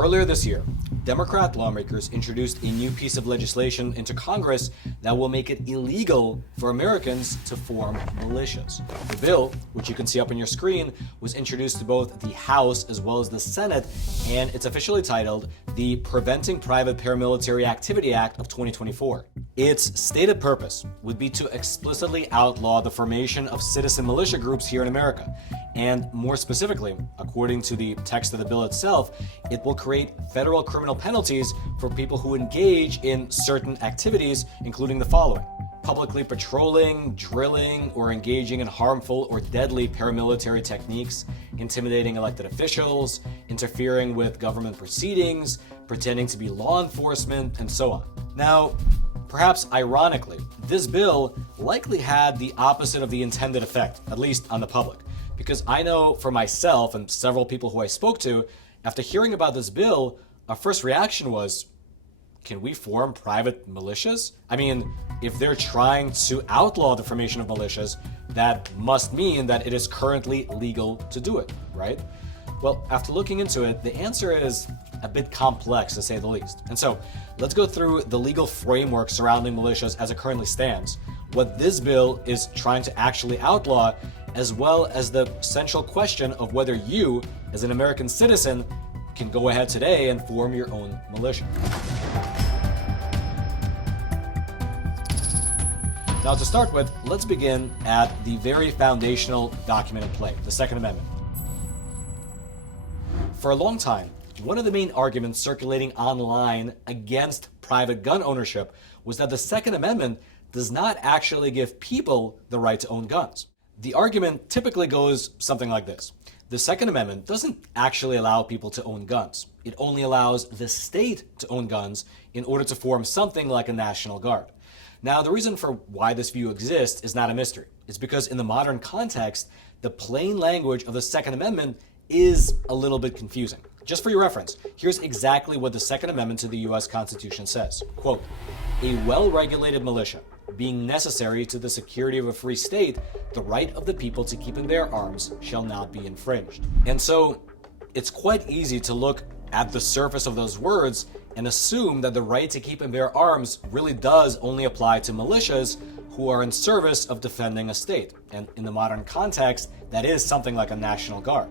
Earlier this year, Democrat lawmakers introduced a new piece of legislation into Congress that will make it illegal for Americans to form militias. The bill, which you can see up on your screen, was introduced to both the House as well as the Senate, and it's officially titled the Preventing Private Paramilitary Activity Act of 2024. Its stated purpose would be to explicitly outlaw the formation of citizen militia groups here in America. And more specifically, according to the text of the bill itself, it will create federal criminal penalties for people who engage in certain activities, including the following: publicly patrolling, drilling, or engaging in harmful or deadly paramilitary techniques, intimidating elected officials, interfering with government proceedings, pretending to be law enforcement, and so on. Now, perhaps ironically, this bill likely had the opposite of the intended effect, at least on the public. Because I know for myself and several people who I spoke to, after hearing about this bill, our first reaction was, can we form private militias? I mean, if they're trying to outlaw the formation of militias, that must mean that it is currently legal to do it, right? Well, after looking into it, the answer is a bit complex, to say the least. And so, let's go through the legal framework surrounding militias as it currently stands, what this bill is trying to actually outlaw, as well as the central question of whether you, as an American citizen, can go ahead today and form your own militia. Now, to start with, let's begin at the very foundational document in play, the Second Amendment. For a long time, one of the main arguments circulating online against private gun ownership was that the Second Amendment does not actually give people the right to own guns. The argument typically goes something like this. The Second Amendment doesn't actually allow people to own guns. It only allows the state to own guns in order to form something like a National Guard. Now, the reason for why this view exists is not a mystery. It's because in the modern context, the plain language of the Second Amendment is a little bit confusing. Just for your reference, here's exactly what the Second Amendment to the U.S. Constitution says. Quote, "A well-regulated militia, being necessary to the security of a free state, the right of the people to keep and bear arms shall not be infringed." And so, it's quite easy to look at the surface of those words and assume that the right to keep and bear arms really does only apply to militias who are in service of defending a state. And in the modern context, that is something like a National Guard.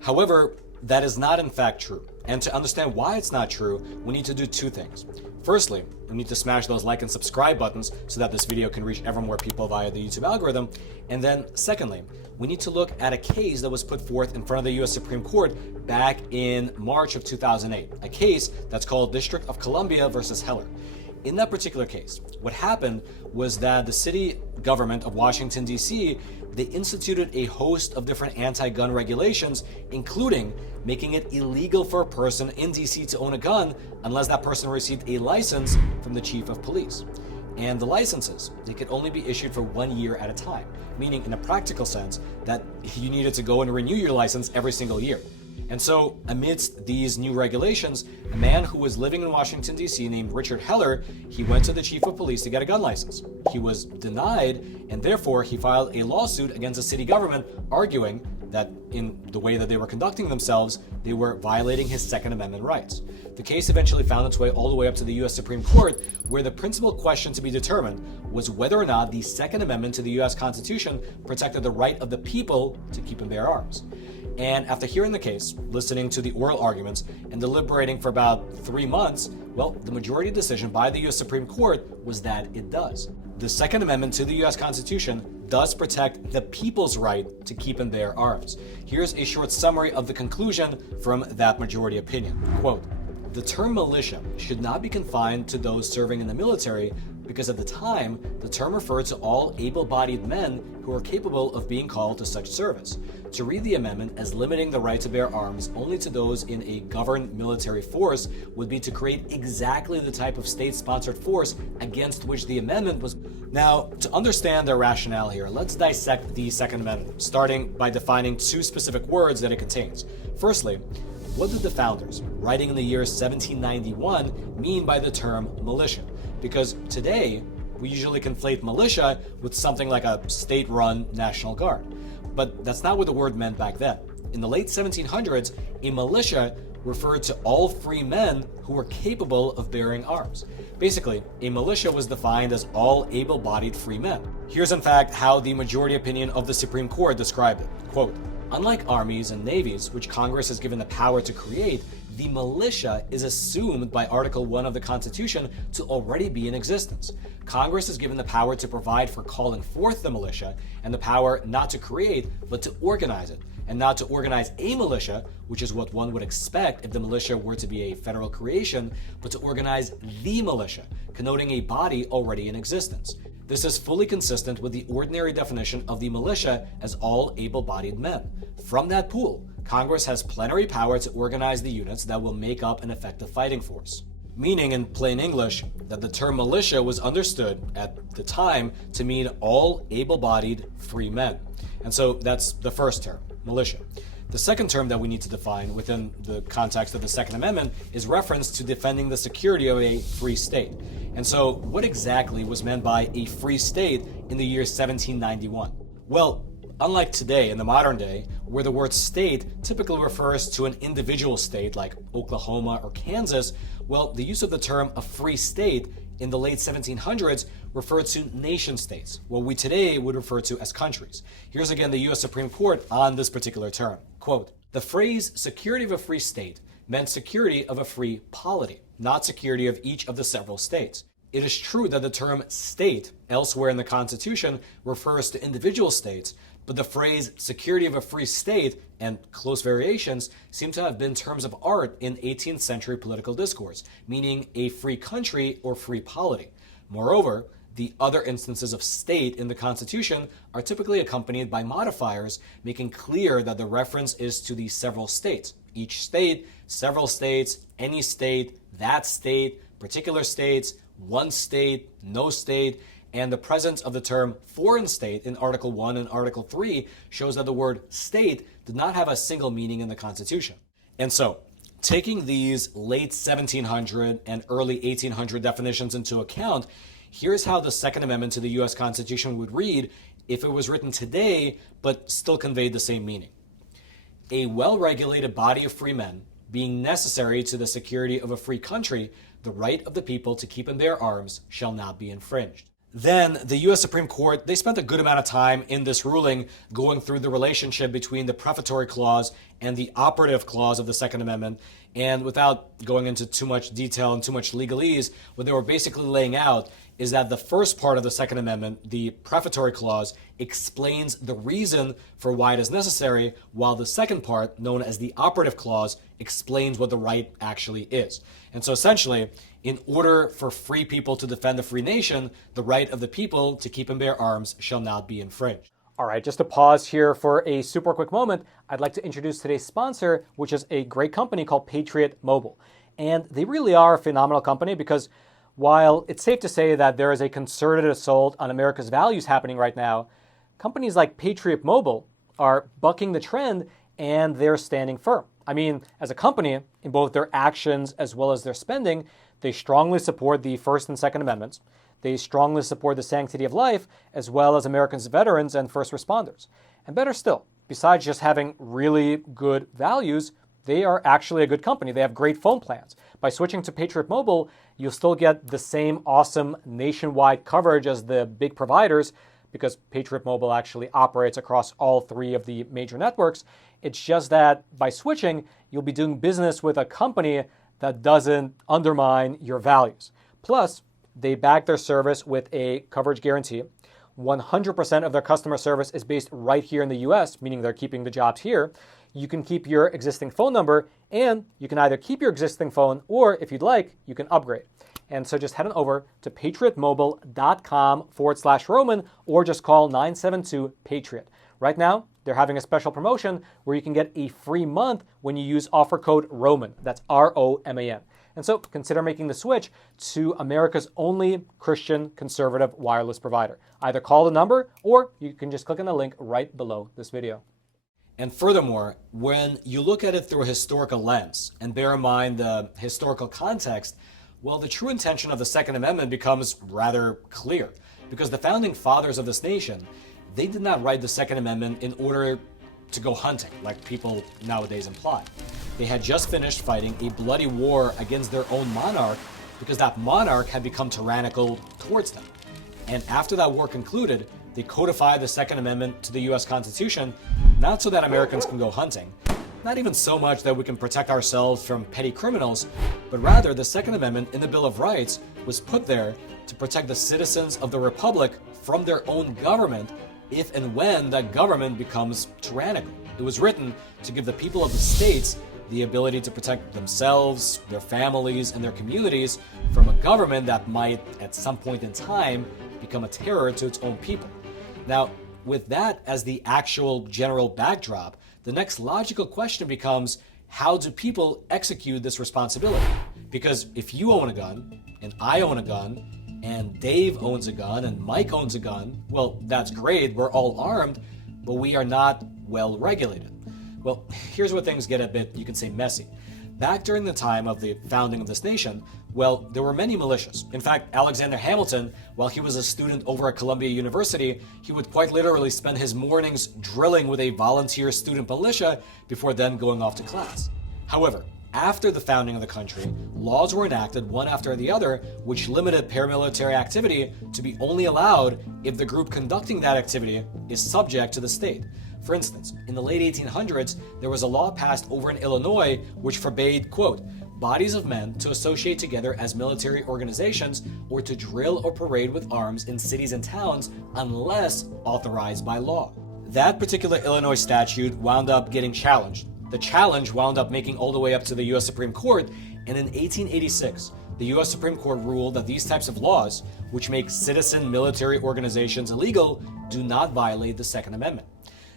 However, that is not in fact true. And to understand why it's not true, we need to do two things. Firstly, we need to smash those like and subscribe buttons so that this video can reach ever more people via the YouTube algorithm. And then secondly, we need to look at a case that was put forth in front of the U.S. Supreme Court back in March of 2008, a case that's called District of Columbia versus Heller. In that particular case, what happened was that the city government of Washington, D.C., they instituted a host of different anti-gun regulations, including making it illegal for a person in D.C. to own a gun unless that person received a license from the chief of police. And the licenses, they could only be issued for 1 year at a time, meaning in a practical sense that you needed to go and renew your license every single year. And so, amidst these new regulations, a man who was living in Washington, D.C. named Richard Heller, he went to the chief of police to get a gun license. He was denied, and therefore he filed a lawsuit against the city government, arguing that in the way that they were conducting themselves, they were violating his Second Amendment rights. The case eventually found its way all the way up to the U.S. Supreme Court, where the principal question to be determined was whether or not the Second Amendment to the U.S. Constitution protected the right of the people to keep and bear arms. And after hearing the case, listening to the oral arguments, and deliberating for about 3 months, well, the majority decision by the U.S. Supreme Court was that it does. The Second Amendment to the U.S. Constitution does protect the people's right to keep and bear arms. Here's a short summary of the conclusion from that majority opinion. Quote, "The term militia should not be confined to those serving in the military because at the time, the term referred to all able-bodied men who are capable of being called to such service. To read the amendment as limiting the right to bear arms only to those in a governed military force would be to create exactly the type of state-sponsored force against which the amendment was." Now, to understand their rationale here, let's dissect the Second Amendment, starting by defining two specific words that it contains. Firstly, what did the founders, writing in the year 1791, mean by the term militia? Because today, we usually conflate militia with something like a state-run National Guard. But that's not what the word meant back then. In the late 1700s, a militia referred to all free men who were capable of bearing arms. Basically, a militia was defined as all able-bodied free men. Here's in fact how the majority opinion of the Supreme Court described it. Quote, "Unlike armies and navies, which Congress has given the power to create, the militia is assumed by Article 1 of the Constitution to already be in existence. Congress is given the power to provide for calling forth the militia, and the power not to create, but to organize it, and not to organize a militia, which is what one would expect if the militia were to be a federal creation, but to organize the militia, connoting a body already in existence. This is fully consistent with the ordinary definition of the militia as all able-bodied men. From that pool, Congress has plenary power to organize the units that will make up an effective fighting force." Meaning, in plain English, that the term militia was understood at the time to mean all able-bodied free men. And so that's the first term, militia. The second term that we need to define within the context of the Second Amendment is reference to defending the security of a free state. And so what exactly was meant by a free state in the year 1791? Well, unlike today, in the modern day, where the word state typically refers to an individual state like Oklahoma or Kansas, well, the use of the term a free state in the late 1700s referred to nation states, what we today would refer to as countries. Here's again the U.S. Supreme Court on this particular term. Quote, "The phrase security of a free state meant security of a free polity, not security of each of the several states. It is true that the term state elsewhere in the Constitution refers to individual states, but the phrase security of a free state and close variations seem to have been terms of art in 18th century political discourse, meaning a free country or free polity. Moreover, the other instances of state in the Constitution are typically accompanied by modifiers, making clear that the reference is to the several states. Each state, several states, any state, that state, particular states, one state, no state, and the presence of the term foreign state in Article 1 and Article 3 shows that the word state did not have a single meaning in the Constitution. And so, taking these late 1700 and early 1800 definitions into account, here's how the Second Amendment to the U.S. Constitution would read if it was written today but still conveyed the same meaning. A well-regulated body of free men, being necessary to the security of a free country, the right of the people to keep and bear arms shall not be infringed." Then the U.S. Supreme Court, they spent a good amount of time in this ruling going through the relationship between the prefatory clause and the operative clause of the Second Amendment. And without going into too much detail and too much legalese, what they were basically laying out is that the first part of the Second Amendment, the prefatory clause, explains the reason for why it is necessary, while the second part, known as the operative clause, explains what the right actually is. And so essentially, in order for free people to defend the free nation, the right of the people to keep and bear arms shall not be infringed. All right, just to pause here for a super quick moment, I'd like to introduce today's sponsor, which is a great company called Patriot Mobile. And they really are a phenomenal company because while it's safe to say that there is a concerted assault on America's values happening right now, companies like Patriot Mobile are bucking the trend and they're standing firm. I mean, as a company, in both their actions as well as their spending, they strongly support the First and Second Amendments. They strongly support the sanctity of life, as well as Americans' veterans and first responders. And better still, besides just having really good values, they are actually a good company. They have great phone plans. By switching to Patriot Mobile, you'll still get the same awesome nationwide coverage as the big providers, because Patriot Mobile actually operates across all three of the major networks. It's just that by switching, you'll be doing business with a company that doesn't undermine your values. Plus, they back their service with a coverage guarantee. 100% of their customer service is based right here in the US, meaning they're keeping the jobs here. You can keep your existing phone number, and you can either keep your existing phone, or if you'd like, you can upgrade. And so just head on over to patriotmobile.com/Roman, or just call 972-PATRIOT. Right now, they're having a special promotion where you can get a free month when you use offer code ROMAN. That's ROMAN. And so consider making the switch to America's only Christian conservative wireless provider. Either call the number, or you can just click on the link right below this video. And furthermore, when you look at it through a historical lens and bear in mind the historical context, well, the true intention of the Second Amendment becomes rather clear, because the founding fathers of this nation, they did not write the Second Amendment in order to go hunting, like people nowadays imply. They had just finished fighting a bloody war against their own monarch because that monarch had become tyrannical towards them. And after that war concluded, they codified the Second Amendment to the US Constitution, not so that Americans can go hunting, not even so much that we can protect ourselves from petty criminals, but rather the Second Amendment in the Bill of Rights was put there to protect the citizens of the Republic from their own government if and when that government becomes tyrannical. It was written to give the people of the states the ability to protect themselves, their families, and their communities from a government that might, at some point in time, become a terror to its own people. Now, with that as the actual general backdrop, the next logical question becomes, how do people execute this responsibility? Because if you own a gun, and I own a gun, and Dave owns a gun, and Mike owns a gun, well, that's great, we're all armed, but we are not well regulated. Well, here's where things get a bit, you can say, messy. Back during the time of the founding of this nation, well, there were many militias. In fact, Alexander Hamilton, while he was a student over at Columbia University, he would quite literally spend his mornings drilling with a volunteer student militia before then going off to class. However, after the founding of the country, laws were enacted one after the other which limited paramilitary activity to be only allowed if the group conducting that activity is subject to the state. For instance, in the late 1800s, there was a law passed over in Illinois which forbade, quote, bodies of men to associate together as military organizations or to drill or parade with arms in cities and towns unless authorized by law. That particular Illinois statute wound up getting challenged. The challenge wound up making all the way up to the U.S. Supreme Court, and in 1886, the U.S. Supreme Court ruled that these types of laws, which make citizen military organizations illegal, do not violate the Second Amendment.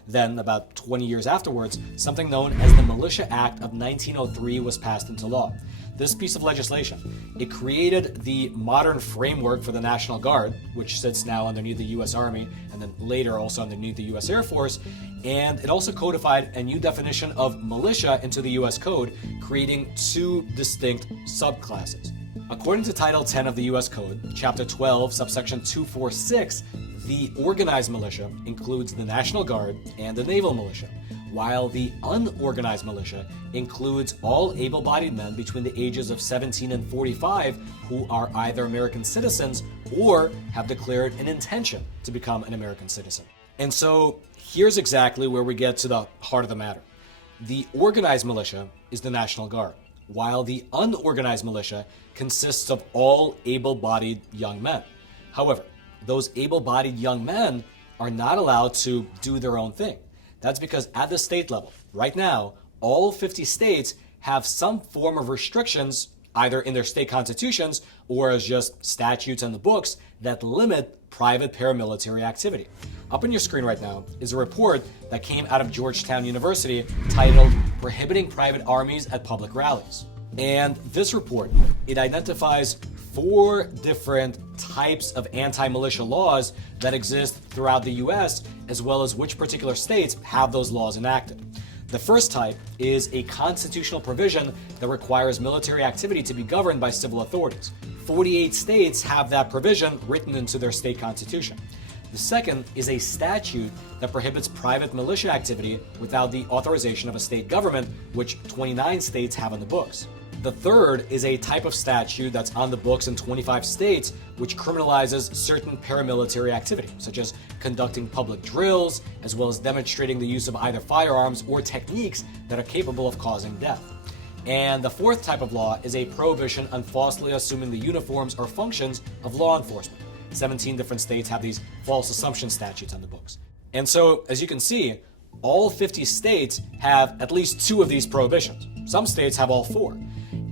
Then, about 20 years afterwards, something known as the Militia Act of 1903 was passed into law. This piece of legislation, it created the modern framework for the National Guard, which sits now underneath the U.S. Army and then later also underneath the U.S. Air Force, and it also codified a new definition of militia into the U.S. Code, creating two distinct subclasses. According to Title 10 of the U.S. Code, Chapter 12, subsection 246, the organized militia includes the National Guard and the Naval Militia, while the unorganized militia includes all able-bodied men between the ages of 17 and 45 who are either American citizens or have declared an intention to become an American citizen. And so here's exactly where we get to the heart of the matter. The organized militia is the National Guard, while the unorganized militia consists of all able-bodied young men. However, those able-bodied young men are not allowed to do their own thing. That's because at the state level, right now, all 50 states have some form of restrictions, either in their state constitutions or as just statutes on the books, that limit private paramilitary activity. Up on your screen right now is a report that came out of Georgetown University titled Prohibiting Private Armies at Public Rallies. And this report, it identifies 4 different types of anti-militia laws that exist throughout the US, as well as which particular states have those laws enacted. The first type is a constitutional provision that requires military activity to be governed by civil authorities. 48 states have that provision written into their state constitution. The second is a statute that prohibits private militia activity without the authorization of a state government, which 29 states have on the books. The third is a type of statute that's on the books in 25 states, which criminalizes certain paramilitary activity, such as conducting public drills, as well as demonstrating the use of either firearms or techniques that are capable of causing death. And the fourth type of law is a prohibition on falsely assuming the uniforms or functions of law enforcement. 17 different states have these false assumption statutes on the books. And so, as you can see, all 50 states have at least 2 of these prohibitions. Some states have all 4.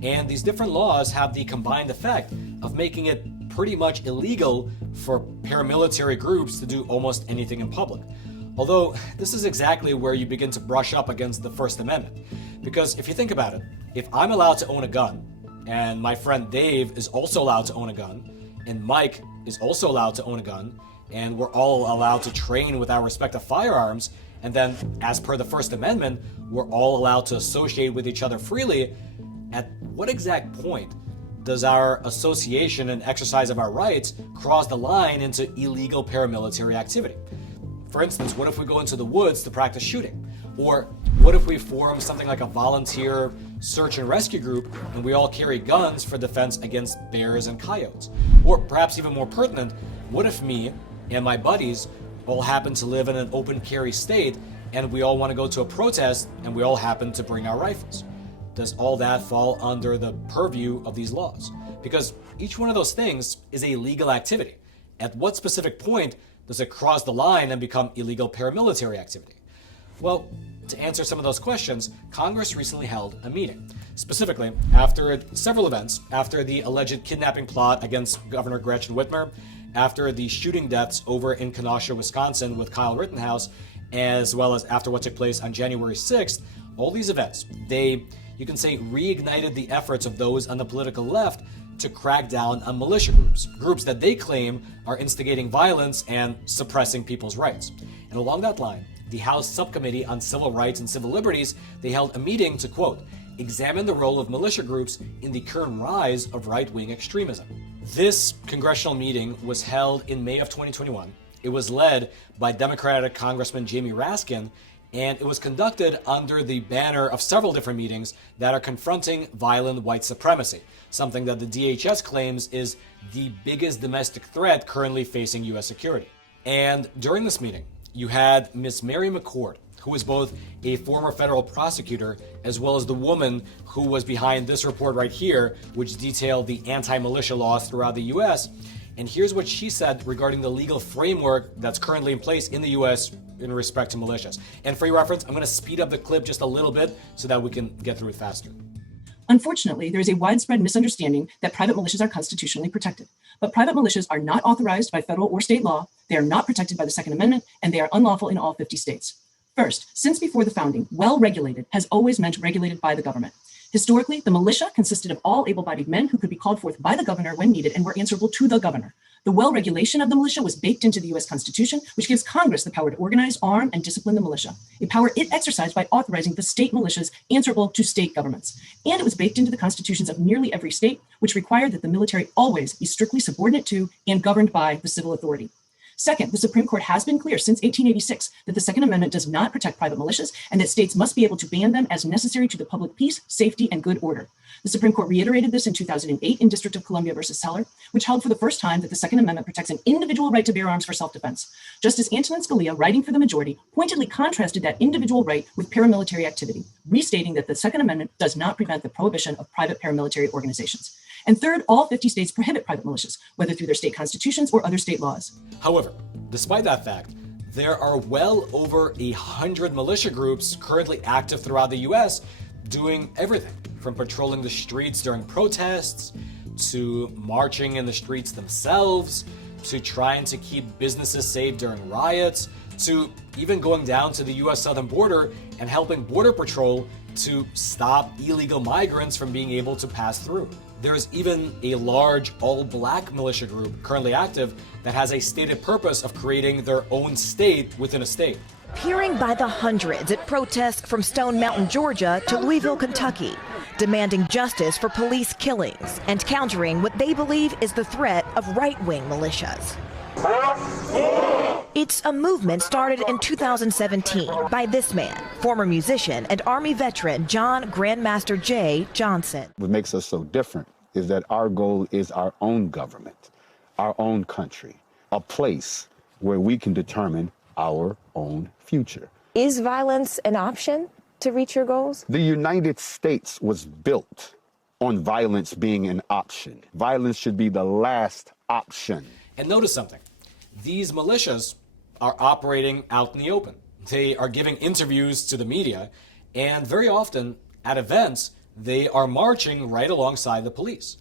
And these different laws have the combined effect of making it pretty much illegal for paramilitary groups to do almost anything in public. Although, this is exactly where you begin to brush up against the First Amendment. Because if you think about it, if I'm allowed to own a gun, and my friend Dave is also allowed to own a gun, and Mike is also allowed to own a gun, and we're all allowed to train with our respective firearms, and then, as per the First Amendment, we're all allowed to associate with each other freely, at what exact point does our association and exercise of our rights cross the line into illegal paramilitary activity? For instance, what if we go into the woods to practice shooting? Or what if we form something like a volunteer search and rescue group and we all carry guns for defense against bears and coyotes? Or perhaps even more pertinent, what if me and my buddies all happen to live in an open carry state and we all want to go to a protest and we all happen to bring our rifles? Does all that fall under the purview of these laws? Because each one of those things is a legal activity. At what specific point does it cross the line and become illegal paramilitary activity? Well, to answer some of those questions, Congress recently held a meeting. Specifically, after several events, after the alleged kidnapping plot against Governor Gretchen Whitmer, after the shooting deaths over in Kenosha, Wisconsin with Kyle Rittenhouse, as well as after what took place on January 6th, all these events, you can say, reignited the efforts of those on the political left to crack down on militia groups that they claim are instigating violence and suppressing people's rights. And along that line, the House Subcommittee on Civil Rights and Civil Liberties, they held a meeting to, quote, examine the role of militia groups in the current rise of right-wing extremism. This congressional meeting was held in May of 2021. It was led by Democratic Congressman Jamie Raskin, and it was conducted under the banner of several different meetings that are confronting violent white supremacy, something that the DHS claims is the biggest domestic threat currently facing U.S. security. And during this meeting, you had Miss Mary McCord, who is both a former federal prosecutor as well as the woman who was behind this report right here, which detailed the anti-militia laws throughout the U.S. And here's what she said regarding the legal framework that's currently in place in the U.S. in respect to militias. And for your reference, I'm going to speed up the clip just a little bit so that we can get through it faster. Unfortunately, there is a widespread misunderstanding that private militias are constitutionally protected. But private militias are not authorized by federal or state law, they are not protected by the Second Amendment, and they are unlawful in all 50 states. First, since before the founding, well-regulated has always meant regulated by the government. Historically, the militia consisted of all able-bodied men who could be called forth by the governor when needed and were answerable to the governor. The well-regulation of the militia was baked into the U.S. Constitution, which gives Congress the power to organize, arm, and discipline the militia, a power it exercised by authorizing the state militias answerable to state governments. And it was baked into the constitutions of nearly every state, which required that the military always be strictly subordinate to and governed by the civil authority. Second, the Supreme Court has been clear since 1886 that the Second Amendment does not protect private militias and that states must be able to ban them as necessary to the public peace, safety, and good order. The Supreme Court reiterated this in 2008 in District of Columbia versus Seller, which held for the first time that the Second Amendment protects an individual right to bear arms for self-defense. Justice Antonin Scalia, writing for the majority, pointedly contrasted that individual right with paramilitary activity, restating that the Second Amendment does not prevent the prohibition of private paramilitary organizations. And third, all 50 states prohibit private militias, whether through their state constitutions or other state laws. However, despite that fact, there are well over 100 militia groups currently active throughout the U.S. doing everything from patrolling the streets during protests, to marching in the streets themselves, to trying to keep businesses safe during riots, to even going down to the U.S. southern border and helping Border Patrol to stop illegal migrants from being able to pass through. There's even a large all-black militia group currently active that has a stated purpose of creating their own state within a state. Appearing by the hundreds at protests from Stone Mountain, Georgia to Louisville, Kentucky, demanding justice for police killings and countering what they believe is the threat of right-wing militias. It's a movement started in 2017 by this man, former musician and Army veteran John Grandmaster J. Johnson. What makes us so different is that our goal is our own government, our own country, a place where we can determine our own future. Is violence an option to reach your goals? The United States was built on violence being an option. Violence should be the last option. And notice something. These militias are operating out in the open. They are giving interviews to the media, and very often at events, they are marching right alongside the police.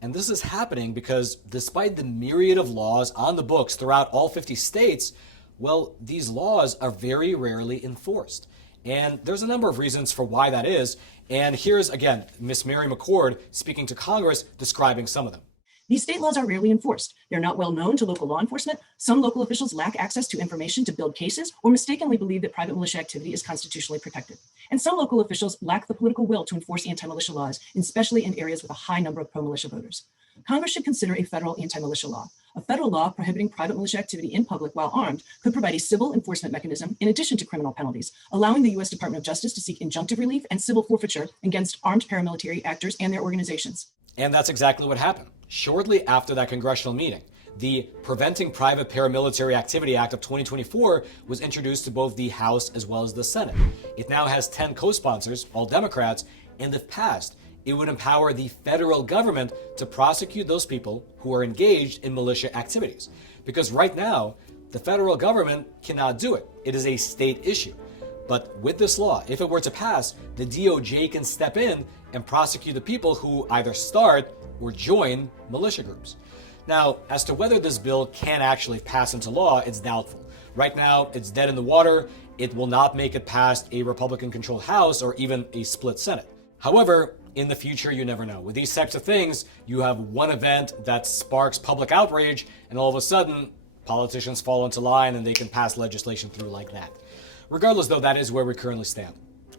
And this is happening because despite the myriad of laws on the books throughout all 50 states, well, these laws are very rarely enforced. And there's a number of reasons for why that is. And here's, again, Miss Mary McCord speaking to Congress, describing some of them. These state laws are rarely enforced. They're not well known to local law enforcement. Some local officials lack access to information to build cases or mistakenly believe that private militia activity is constitutionally protected. And some local officials lack the political will to enforce anti-militia laws, especially in areas with a high number of pro-militia voters. Congress should consider a federal anti-militia law. A federal law prohibiting private militia activity in public while armed could provide a civil enforcement mechanism in addition to criminal penalties, allowing the U.S. Department of Justice to seek injunctive relief and civil forfeiture against armed paramilitary actors and their organizations. And that's exactly what happened. Shortly after that congressional meeting, the Preventing Private Paramilitary Activity Act of 2024 was introduced to both the House as well as the Senate. It now has 10 co-sponsors, all Democrats, and if passed, it would empower the federal government to prosecute those people who are engaged in militia activities. Because right now, the federal government cannot do it. It is a state issue. But with this law, if it were to pass, the DOJ can step in and prosecute the people who either start or join militia groups. Now, as to whether this bill can actually pass into law, it's doubtful. Right now, it's dead in the water. It will not make it past a Republican-controlled House or even a split Senate. However, in the future, you never know. With these types of things, you have one event that sparks public outrage, and all of a sudden, politicians fall into line and they can pass legislation through like that. Regardless, though, that is where we currently stand.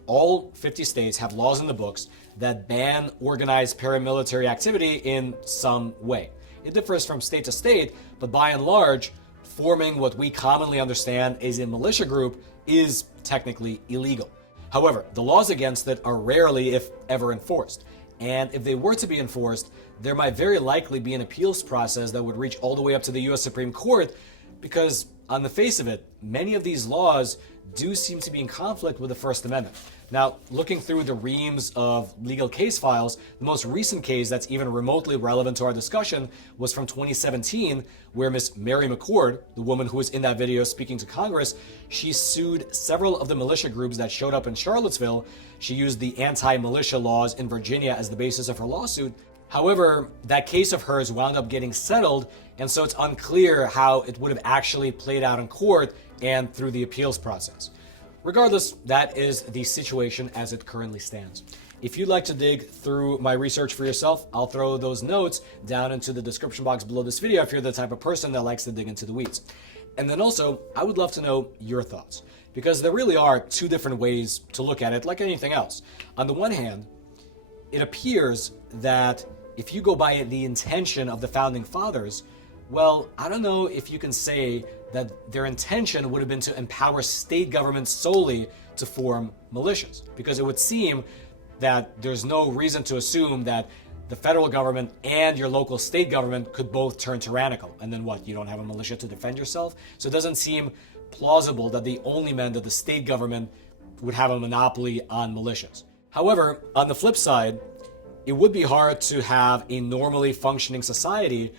All 50 states have laws in the books that ban organized paramilitary activity in some way. It differs from state to state, but by and large, forming what we commonly understand as a militia group is technically illegal. However, the laws against it are rarely, if ever, enforced. And if they were to be enforced, there might very likely be an appeals process that would reach all the way up to the U.S. Supreme Court, because on the face of it, many of these laws do seem to be in conflict with the First Amendment. Now, looking through the reams of legal case files, the most recent case that's even remotely relevant to our discussion was from 2017, where Miss Mary McCord, the woman who was in that video speaking to Congress, she sued several of the militia groups that showed up in Charlottesville. She used the anti-militia laws in Virginia as the basis of her lawsuit. However, that case of hers wound up getting settled, and so it's unclear how it would have actually played out in court and through the appeals process. Regardless, that is the situation as it currently stands. If you'd like to dig through my research for yourself, I'll throw those notes down into the description box below this video if you're the type of person that likes to dig into the weeds. And then also, I would love to know your thoughts, because there really are two different ways to look at it, like anything else. On the one hand, it appears that if you go by the intention of the founding fathers, well, I don't know if you can say that their intention would have been to empower state governments solely to form militias, because it would seem that there's no reason to assume that the federal government and your local state government could both turn tyrannical. And then what? You don't have a militia to defend yourself? So it doesn't seem plausible that they only meant that the state government would have a monopoly on militias. However, on the flip side, it would be hard to have a normally functioning society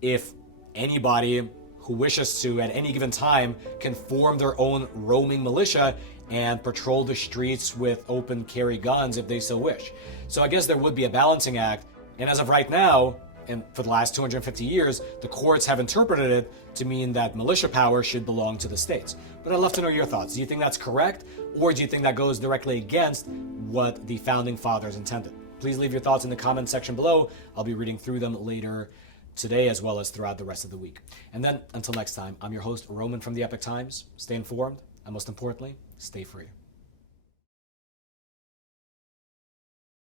if anybody who wishes to at any given time can form their own roaming militia and patrol the streets with open carry guns if they so wish. So I guess there would be a balancing act, and as of right now, and for the last 250 years, the courts have interpreted it to mean that militia power should belong to the states. But I'd love to know your thoughts. Do you think that's correct, or do you think that goes directly against what the founding fathers intended? Please leave your thoughts in the comment section below. I'll be reading through them later today as well as throughout the rest of the week. And then until next time, I'm your host, Roman from the Epoch Times. Stay informed, and most importantly, stay free.